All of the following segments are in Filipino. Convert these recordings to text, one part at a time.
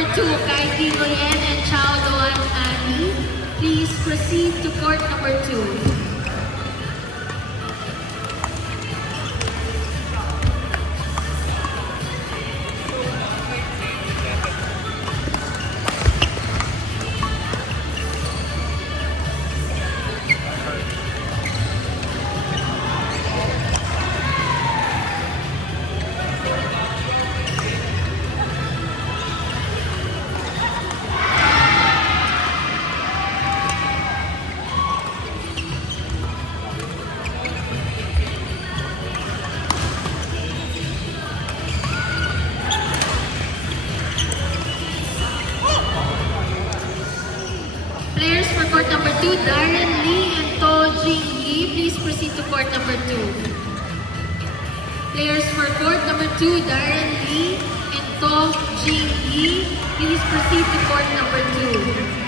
number 2, Kai Goyen and Chao Doan Annie. Please proceed to court number 2. Players for court number 2, Darren Lee and To Jing Yi, please proceed to court number 2. Players for court number 2, Darren Lee and To Jing Yi, please proceed to court number 2.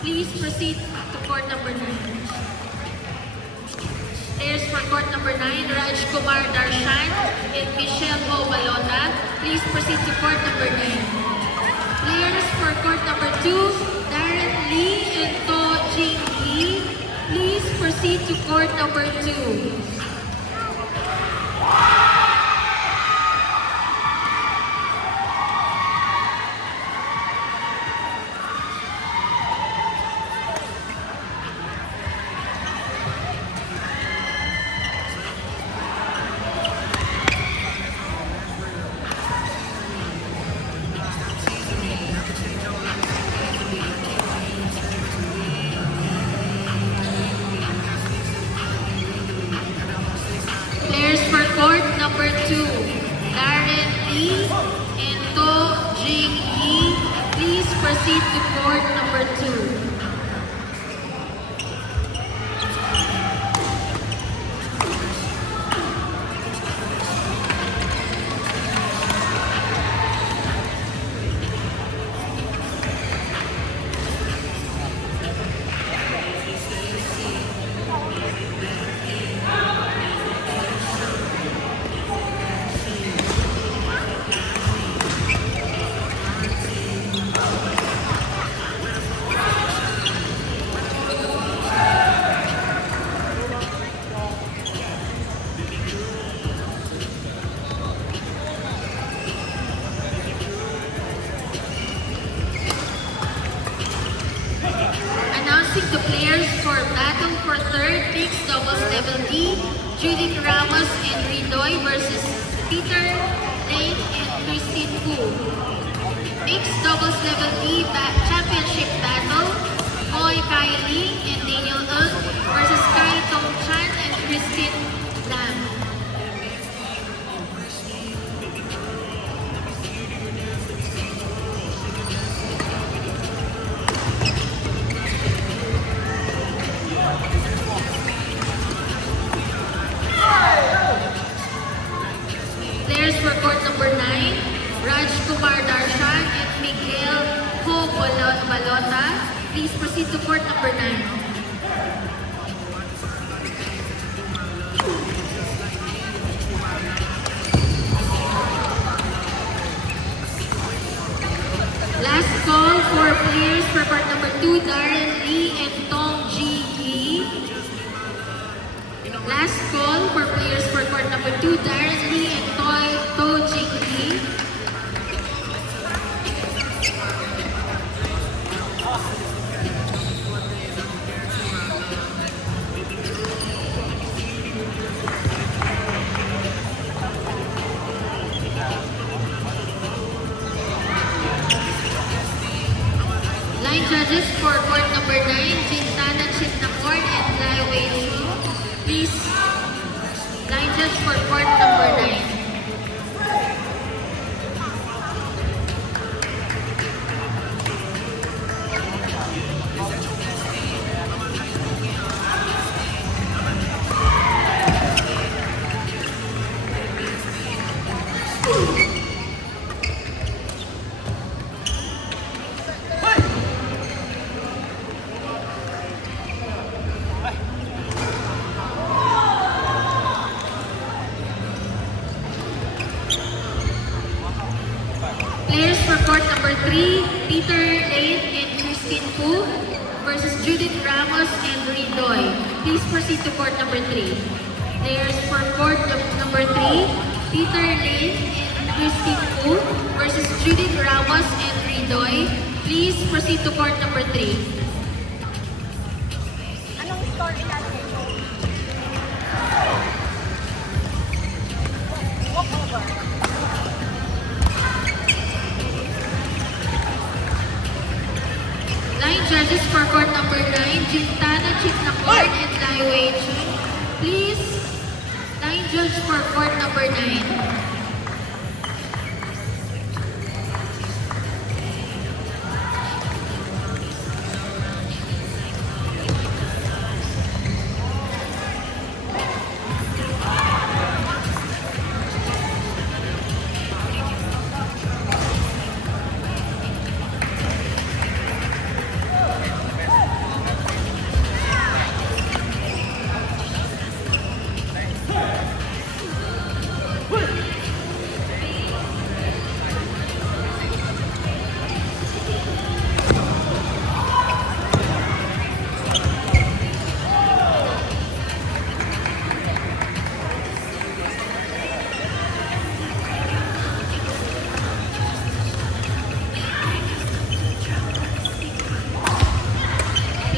Please proceed to court number 9. Players for court number 9, Raj Kumar Darshan and Michelle Ho Balota. Please proceed to court number 9. Players for court number 2, Darren Lee and To Jing Yi. Please proceed to court number 2. Court number 2, Darren Lee and To Jing Yi. Please proceed to court number 2. The players for battle for third mixed doubles level D, Judith Ramos and Ridoy versus Peter Lane and Christine Fu. Mixed doubles level D championship battle, Koi Kylie and Daniel Eung versus Kai Tong Chan and Christine Lam. For court number 9, Raj Kumar Darshan and Miguel Ho Balota. Please proceed to court number 9. Last call for players for court number 2, Darren Lee and Tong Ji Yi. Last call for players for court number 2, Darren Lee and To Jing Yi. judges for court number 9, Jintana Chitnakorn and Lai Wei Chu. Please, line judge for court number 9. Players for court number 3, Peter Lane and Christine Fu versus Judith Ramos and Ridoy. Please proceed to court number 3. Players for court number 3, Peter Lane and Christine Fu versus Judith Ramos and Ridoy. Please proceed to court number 3. Anong story natin? Walk over. Line judges for court number 9, Jintana Chitnakorn and Lai Wei Chu. Please, line judge for court number 9.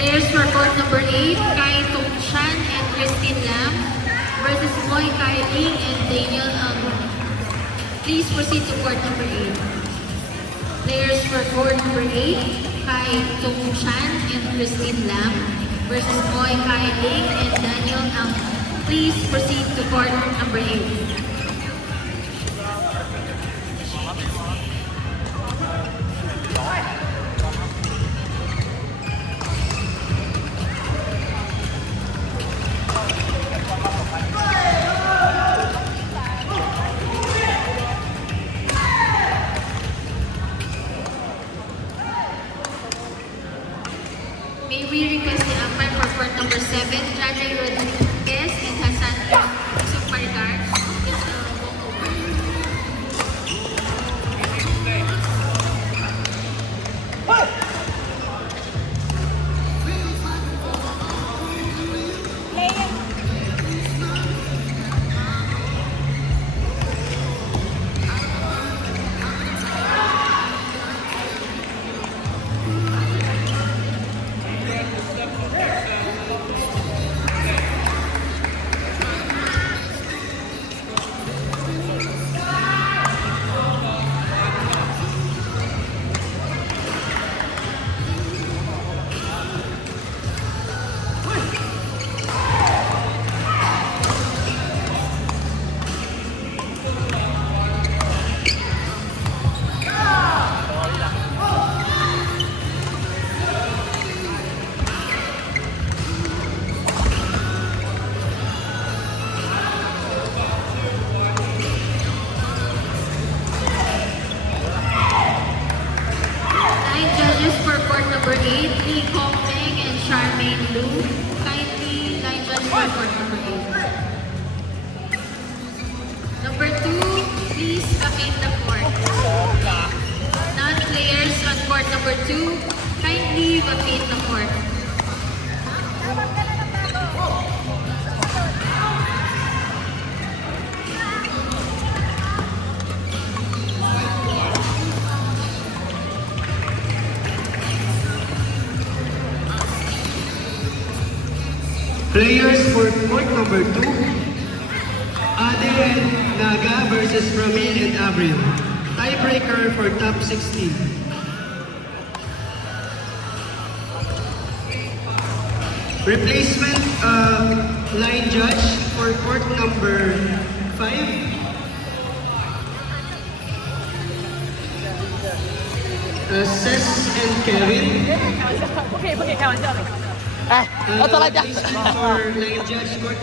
Players for court number 8, Kai Tung Shan and Christine Lam versus Moy Kai Ling and Daniel Ang. Please proceed to court number 8. Players for court number 8, Kai Tung Shan and Christine Lam versus Moy Kai Ling and Daniel Ang. Please proceed to court number 8. May we request the umpire for court number 7, Jade Rodriguez and Hassan Supargar. Please walk over. Number 8, Lee Kong Meng and Charmaine Lu. Kindly line judge for court number 8. Number 2, please vacate the court. Non-players on court number 2, kindly vacate the court. Players for court number 2, Ade and Naga versus Ramil and Avril. Tiebreaker for top 16. Replacement line judge for court number 5. Cess and Kevin. Okay, 开玩笑的。 哎，我再来讲。 Replacement for line judge court